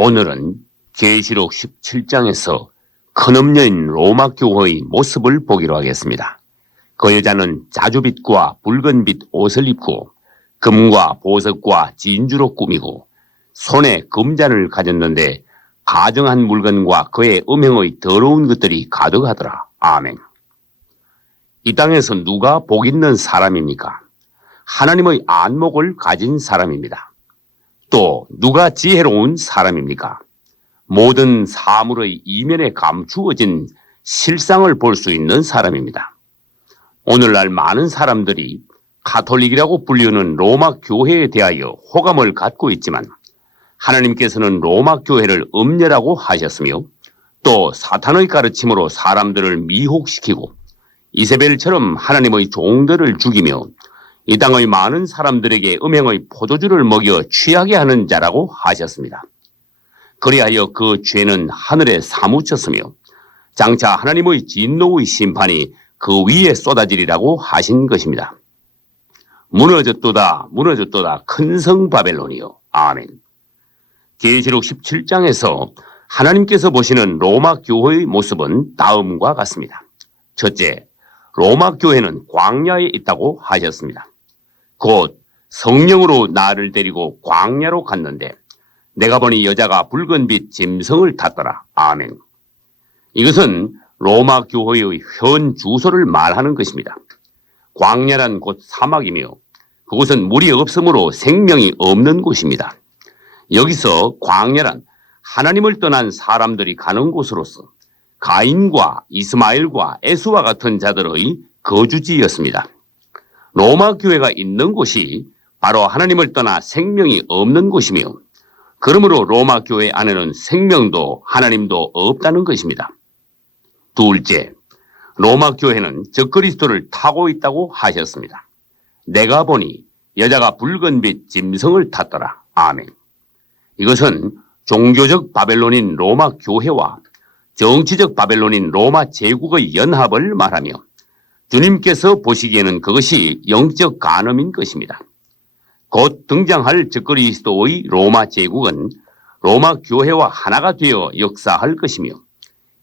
오늘은 계시록 17장에서 큰 음녀인 로마 교회의 모습을 보기로 하겠습니다. 그 여자는 자주빛과 붉은빛 옷을 입고 금과 보석과 진주로 꾸미고 손에 금잔을 가졌는데 가정한 물건과 그의 음행의 더러운 것들이 가득하더라. 아멘. 이 땅에서 누가 복 있는 사람입니까? 하나님의 안목을 가진 사람입니다. 또 누가 지혜로운 사람입니까? 모든 사물의 이면에 감추어진 실상을 볼 수 있는 사람입니다. 오늘날 많은 사람들이 카톨릭이라고 불리는 로마 교회에 대하여 호감을 갖고 있지만 하나님께서는 로마 교회를 음녀라고 하셨으며 또 사탄의 가르침으로 사람들을 미혹시키고 이세벨처럼 하나님의 종들을 죽이며 이 땅의 많은 사람들에게 음행의 포도주를 먹여 취하게 하는 자라고 하셨습니다. 그리하여 그 죄는 하늘에 사무쳤으며 장차 하나님의 진노의 심판이 그 위에 쏟아지리라고 하신 것입니다. 무너졌도다 무너졌도다 큰 성 바벨론이요. 아멘. 계시록 17장에서 하나님께서 보시는 로마 교회의 모습은 다음과 같습니다. 첫째, 로마 교회는 광야에 있다고 하셨습니다. 곧 성령으로 나를 데리고 광야로 갔는데 내가 보니 여자가 붉은빛 짐승을 탔더라. 아멘. 이것은 로마 교회의 현 주소를 말하는 것입니다. 광야란 곧 사막이며 그곳은 물이 없으므로 생명이 없는 곳입니다. 여기서 광야란 하나님을 떠난 사람들이 가는 곳으로서 가인과 이스마엘과 에스와 같은 자들의 거주지였습니다. 로마 교회가 있는 곳이 바로 하나님을 떠나 생명이 없는 곳이며 그러므로 로마 교회 안에는 생명도 하나님도 없다는 것입니다. 둘째, 로마 교회는 적그리스도를 타고 있다고 하셨습니다. 내가 보니 여자가 붉은 빛 짐승을 탔더라. 아멘. 이것은 종교적 바벨론인 로마 교회와 정치적 바벨론인 로마 제국의 연합을 말하며 주님께서 보시기에는 그것이 영적 간음인 것입니다. 곧 등장할 적그리스도의 로마 제국은 로마 교회와 하나가 되어 역사할 것이며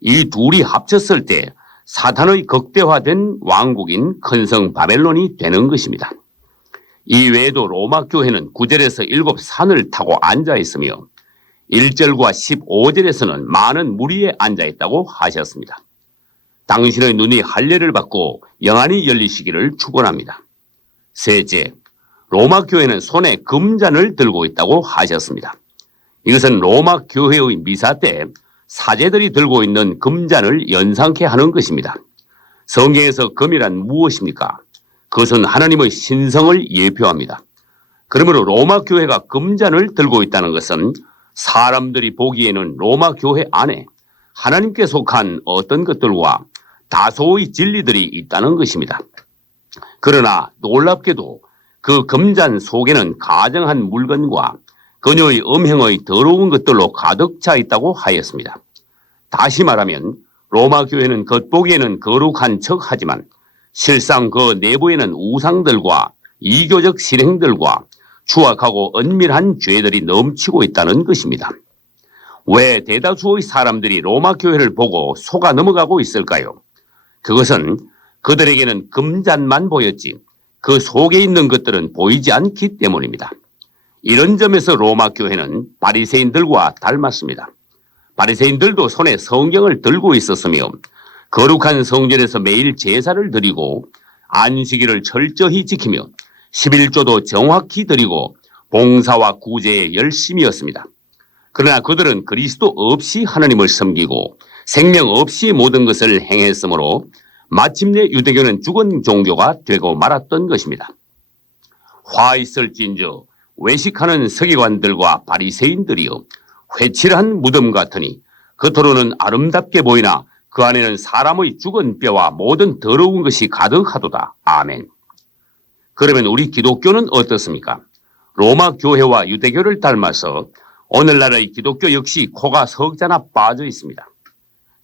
이 둘이 합쳤을 때 사탄의 극대화된 왕국인 큰성 바벨론이 되는 것입니다. 이 외에도 로마 교회는 9절에서 일곱 산을 타고 앉아 있으며 1절과 15절에서는 많은 무리에 앉아 있다고 하셨습니다. 당신의 눈이 할례를 받고 영안이 열리시기를 축원합니다. 셋째, 로마 교회는 손에 금잔을 들고 있다고 하셨습니다. 이것은 로마 교회의 미사 때 사제들이 들고 있는 금잔을 연상케 하는 것입니다. 성경에서 금이란 무엇입니까? 그것은 하나님의 신성을 예표합니다. 그러므로 로마 교회가 금잔을 들고 있다는 것은 사람들이 보기에는 로마 교회 안에 하나님께 속한 어떤 것들과 다소의 진리들이 있다는 것입니다. 그러나 놀랍게도 그 금잔 속에는 가정한 물건과 그녀의 음행의 더러운 것들로 가득 차 있다고 하였습니다. 다시 말하면 로마 교회는 겉보기에는 거룩한 척 하지만 실상 그 내부에는 우상들과 이교적 실행들과 추악하고 은밀한 죄들이 넘치고 있다는 것입니다. 왜 대다수의 사람들이 로마 교회를 보고 속아 넘어가고 있을까요? 그것은 그들에게는 금잔만 보였지 그 속에 있는 것들은 보이지 않기 때문입니다. 이런 점에서 로마 교회는 바리새인들과 닮았습니다. 바리새인들도 손에 성경을 들고 있었으며 거룩한 성전에서 매일 제사를 드리고 안식일을 철저히 지키며 11조도 정확히 드리고 봉사와 구제에 열심이었습니다. 그러나 그들은 그리스도 없이 하나님을 섬기고 생명 없이 모든 것을 행했으므로 마침내 유대교는 죽은 종교가 되고 말았던 것입니다. 화 있을진저 외식하는 서기관들과 바리새인들이여 회칠한 무덤 같으니 겉으로는 아름답게 보이나 그 안에는 사람의 죽은 뼈와 모든 더러운 것이 가득하도다. 아멘. 그러면 우리 기독교는 어떻습니까? 로마 교회와 유대교를 닮아서 오늘날의 기독교 역시 코가 석자나 빠져 있습니다.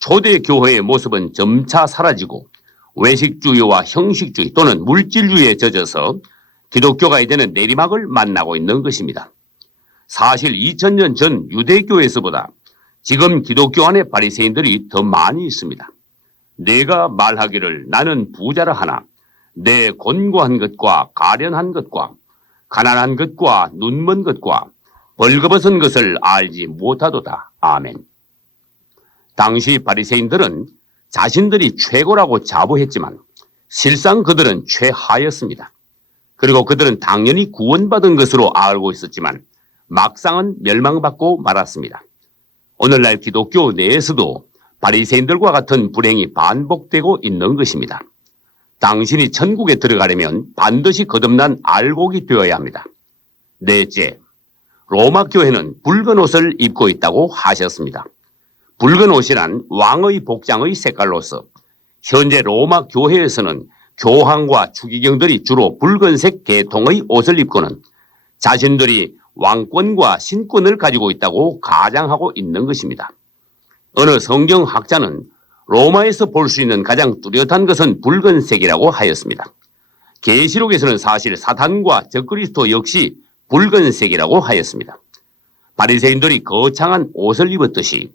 초대 교회의 모습은 점차 사라지고 외식주의와 형식주의 또는 물질주의에 젖어서 기독교가 이제는 내리막을 만나고 있는 것입니다. 사실 2000년 전 유대교에서보다 지금 기독교 안에 바리새인들이 더 많이 있습니다. 내가 말하기를 나는 부자라 하나 내 곤고한 것과 가련한 것과 가난한 것과 눈먼 것과 벌거벗은 것을 알지 못하도다. 아멘. 당시 바리새인들은 자신들이 최고라고 자부했지만 실상 그들은 최하였습니다. 그리고 그들은 당연히 구원받은 것으로 알고 있었지만 막상은 멸망받고 말았습니다. 오늘날 기독교 내에서도 바리새인들과 같은 불행이 반복되고 있는 것입니다. 당신이 천국에 들어가려면 반드시 거듭난 알곡이 되어야 합니다. 넷째, 로마 교회는 붉은 옷을 입고 있다고 하셨습니다. 붉은 옷이란 왕의 복장의 색깔로서 현재 로마 교회에서는 교황과 추기경들이 주로 붉은색 계통의 옷을 입고는 자신들이 왕권과 신권을 가지고 있다고 가장하고 있는 것입니다. 어느 성경학자는 로마에서 볼 수 있는 가장 뚜렷한 것은 붉은색이라고 하였습니다. 계시록에서는 사실 사탄과 적그리스도 역시 붉은색이라고 하였습니다. 바리새인들이 거창한 옷을 입었듯이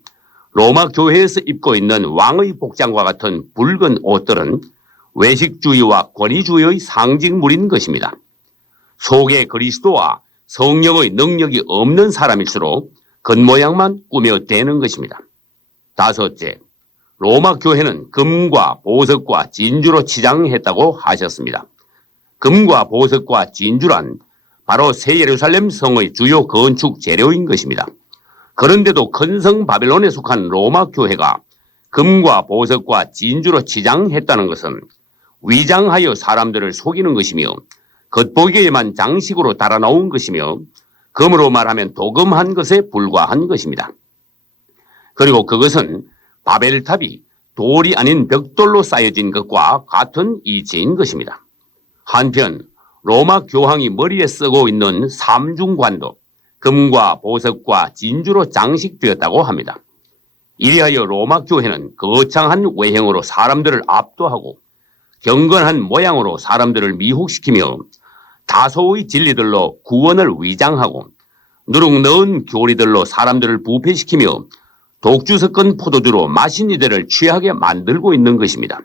로마 교회에서 입고 있는 왕의 복장과 같은 붉은 옷들은 외식주의와 권위주의의 상징물인 것입니다. 속에 그리스도와 성령의 능력이 없는 사람일수록 겉모양만 꾸며대는 것입니다. 다섯째, 로마 교회는 금과 보석과 진주로 치장했다고 하셨습니다. 금과 보석과 진주란 바로 새 예루살렘 성의 주요 건축 재료인 것입니다. 그런데도 큰성 바벨론에 속한 로마 교회가 금과 보석과 진주로 치장했다는 것은 위장하여 사람들을 속이는 것이며 겉보기에만 장식으로 달아놓은 것이며 금으로 말하면 도금한 것에 불과한 것입니다. 그리고 그것은 바벨탑이 돌이 아닌 벽돌로 쌓여진 것과 같은 이치인 것입니다. 한편 로마 교황이 머리에 쓰고 있는 삼중관도 금과 보석과 진주로 장식되었다고 합니다. 이리하여 로마 교회는 거창한 외형으로 사람들을 압도하고 경건한 모양으로 사람들을 미혹시키며 다소의 진리들로 구원을 위장하고 누룩 넣은 교리들로 사람들을 부패시키며 독주 섞은 포도주로 마신 이들을 취하게 만들고 있는 것입니다.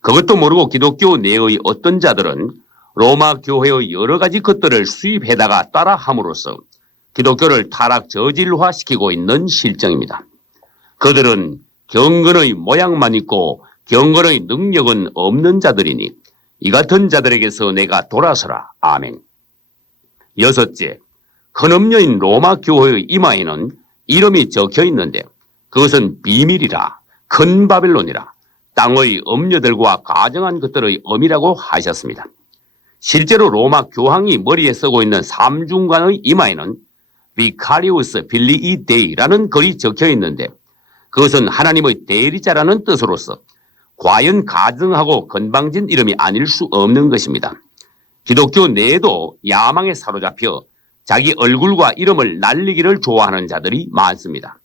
그것도 모르고 기독교 내의 어떤 자들은 로마 교회의 여러 가지 것들을 수입해다가 따라함으로써 기독교를 타락 저질화시키고 있는 실정입니다. 그들은 경건의 모양만 있고 경건의 능력은 없는 자들이니 이 같은 자들에게서 내가 돌아서라. 아멘. 여섯째, 큰음녀인 로마 교회의 이마에는 이름이 적혀 있는데 그것은 비밀이라 큰 바벨론이라 땅의 음녀들과 가정한 것들의 엄이라고 하셨습니다. 실제로 로마 교황이 머리에 쓰고 있는 삼중관의 이마에는 비카리우스 빌리이 데이라는 글이 적혀 있는데 그것은 하나님의 대리자라는 뜻으로서 과연 가증하고 건방진 이름이 아닐 수 없는 것입니다. 기독교 내에도 야망에 사로잡혀 자기 얼굴과 이름을 날리기를 좋아하는 자들이 많습니다.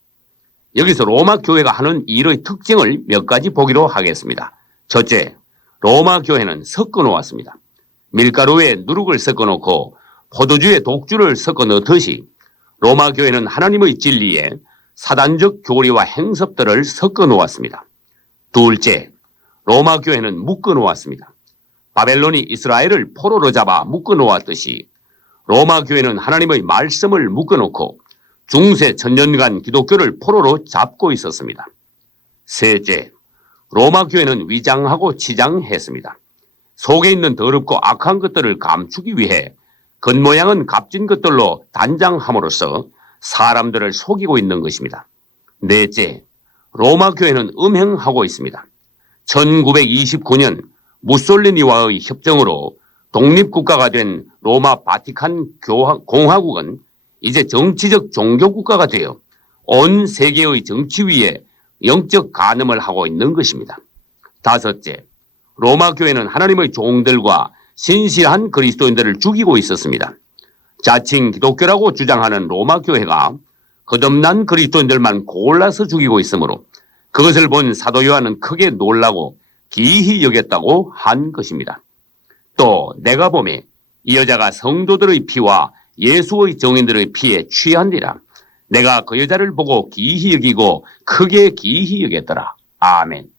여기서 로마 교회가 하는 일의 특징을 몇 가지 보기로 하겠습니다. 첫째, 로마 교회는 섞어 놓았습니다. 밀가루에 누룩을 섞어 놓고 포도주에 독주를 섞어 넣듯이 로마 교회는 하나님의 진리에 사단적 교리와 행섭들을 섞어 놓았습니다. 둘째, 로마 교회는 묶어 놓았습니다. 바벨론이 이스라엘을 포로로 잡아 묶어 놓았듯이 로마 교회는 하나님의 말씀을 묶어 놓고 중세 천년간 기독교를 포로로 잡고 있었습니다. 셋째, 로마 교회는 위장하고 치장했습니다. 속에 있는 더럽고 악한 것들을 감추기 위해 겉모양은 값진 것들로 단장함으로써 사람들을 속이고 있는 것입니다. 넷째, 로마 교회는 음행하고 있습니다. 1929년 무솔리니와의 협정으로 독립국가가 된 로마 바티칸 공화국은 이제 정치적 종교국가가 되어 온 세계의 정치 위에 영적 간음을 하고 있는 것입니다. 다섯째, 로마 교회는 하나님의 종들과 신실한 그리스도인들을 죽이고 있었습니다. 자칭 기독교라고 주장하는 로마 교회가 거듭난 그리스도인들만 골라서 죽이고 있으므로 그것을 본 사도 요한은 크게 놀라고 기히 여겼다고 한 것입니다. 또 내가 봄에 이 여자가 성도들의 피와 예수의 정인들의 피에 취한디라. 내가 그 여자를 보고 기히 여기고 크게 기히 여겼더라. 아멘.